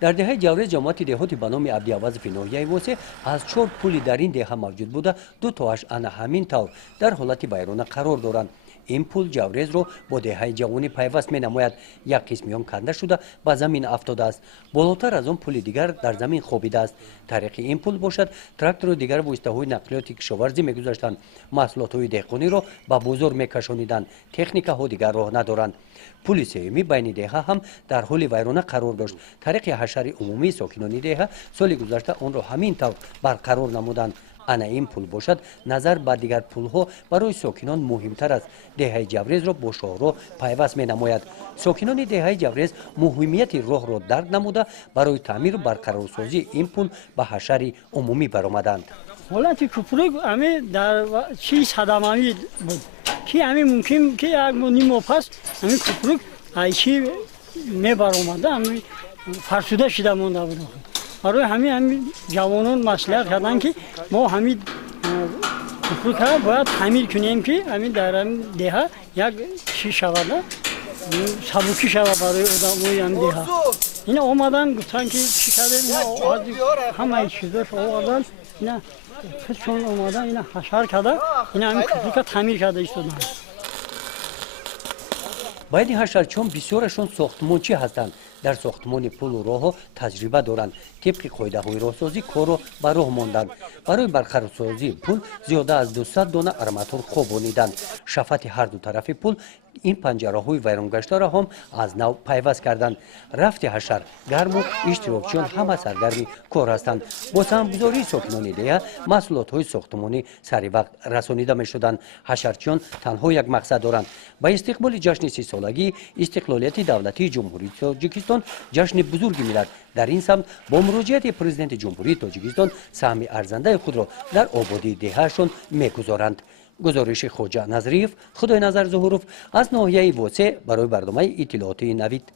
در دهه جوره جماعت دهاتی به نام عبدی‌عوض ناحیه واسه از 4 پلی در این دهه موجود بوده، 2 تاش انا همین طور در حالت ویرانه قرار دارند. این پل جوریز رو با دهه جوانی پیوست می نماید. یک قسمی آن کنده شده به زمین افتاده است. بالاتر از آن پل دیگر در زمین خوابیده است. طریق این پل باشد تراکتور و دیگر واسطه‌های نقلیاتی کشاورزی می‌گذاشتند، محصولات‌های دهقانی را به بازار می‌کشانیدند. تکنیک‌ها دیگر راه ندارند. پل سومی بین دهه هم در حال ویرانه قرار داشت. طریق حشر عمومی ساکنان دهه سال گذشته آن را همین طور برقرار نمودند. انا این پل باشد نظر به دیگر پل‌ها برای ساکنان مهمتر است. دهه جوریز را با شاهراه پیوست می‌نماید. ساکنان دهه جوریز مهمیت راه را درک نموده برای تعمیر و برقرارسازی این پل به حشر عمومی برآمدند. حالت کوپروک همه در چی صدمه‌ای بود که همه ممکن که یک نیم پس همه کوپروک ایشی می‌برآمده همه فرسوده شده مونده بود. برای همین جوانان مصلحت کردند که ما همین کوپروک را باید تعمیر کنیم که همین در دهه یک چی شود سبکی شود برای آدمای هم دهه. اینا آمدن گفتن که چی کردیم همه چیزاش آوردن اینا چون آمدن اینا حشر کرده اینا همین کوپروک را تعمیر کرده ایستادن. باید حشرچیان بسیارشان ساختمانچی هستند. در ساختمان پل و راه تجربه دارند. طبق قاعده های راهسازی کار را به راه ماندند. برای برقرارسازی پل زیاده از 200 دانه آرماتور خوابانیدند. شفط هر دو طرف پل این پنجره های ویران گشته را هم از نو پیوست کردند. رفت حشر گرم و اشتراکچیان همه سرگرم کار هستند. با سهمگذاری ساکنان دیگه محصولات های ساختمانی سری وقت رسانیده می شدند. حشرچیان تنها یک مقصد دارند: با استقبال جشن 30 سالگی استقلالیت دولتی جمهوری تاجیکستان، جشن بزرگی می‌دارد. در این سمت با مراجعت پرزیدنت جمهوری تاجیکستان سهم ارزنده خود را در آبادی دههشان می‌گذارند. گزارش خواجه نظریف، خدای نظر ظهوروف از ناحیه واسه برای برنامه اطلاعاتی نوید.